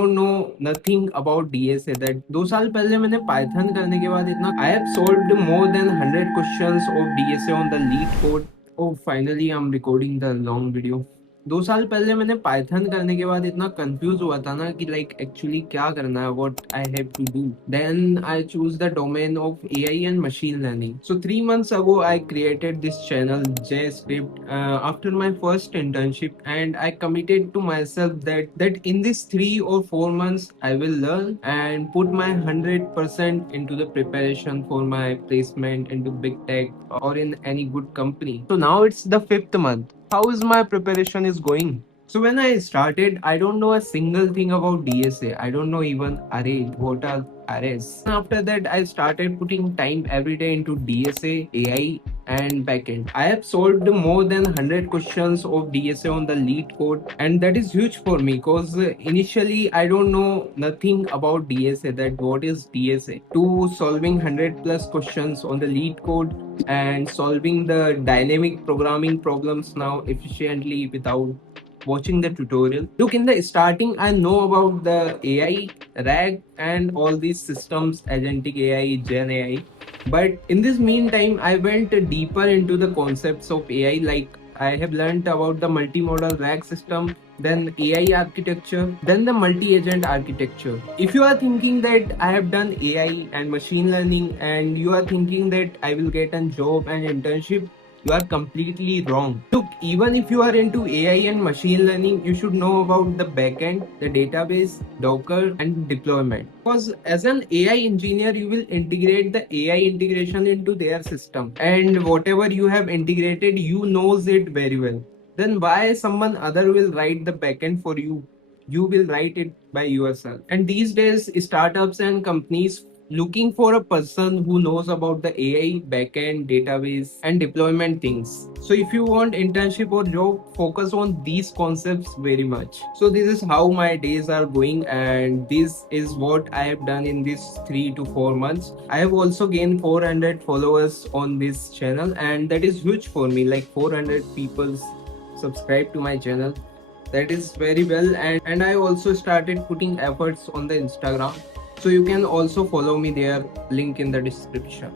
don't know nothing about DSA. That 2 साल पहले मैंने पाइथन करने के बाद इतना I have solved more than 100 questions of DSA on the lead code. Oh, finally I'm recording the long video. 2 साल पहले मैंने पाइथन करने के बाद इतना कंफ्यूज हुआ था ना कि लाइक एक्चुअली क्या करना है, what I have to do. Then I choose the domain of AI and machine learning. So 3 months ago I created this channel JScript after my first internship, and I committed to myself that in these 3 or 4 months I will learn and put my 100% into the preparation for my placement into big tech or in any good company. So now it's the 5th month. How is my preparation is going? So when I started, I don't know a single thing about DSA. I don't know even array. What are arrays? After that, I started putting time every day into DSA, AI, and backend. I have solved more than 100 questions of DSA on the lead code, and that is huge for me because initially I don't know nothing about DSA. That what is DSA? To solving 100 plus questions on the lead code and solving the dynamic programming problems now efficiently without watching the tutorial. Look, in the starting, I know about the AI, RAG, and all these systems, agentic AI, Gen AI. But in this meantime, I went deeper into the concepts of AI. Like I have learned about the multimodal RAG system, then AI architecture, then the multi-agent architecture. If you are thinking that I have done AI and machine learning, and you are thinking that I will get a job and internship, you are completely wrong. Look, even if you are into AI and machine learning, you should know about the backend, the database, Docker, and deployment. Because as an AI engineer, you will integrate the AI integration into their system, and whatever you have integrated, you knows it very well. Then why someone other will write the backend for you? You will write it by yourself. And these days, startups and companies looking for a person who knows about the AI backend database and deployment things. So if you want internship or job, focus on these concepts very much. So this is how my days are going, and this is what I have done in these 3 to 4 months. I have also gained 400 followers on this channel, and that is huge for me. Like 400 people subscribe to my channel. That is very well, and I also started putting efforts on the Instagram, so you can also follow me there, link in the description.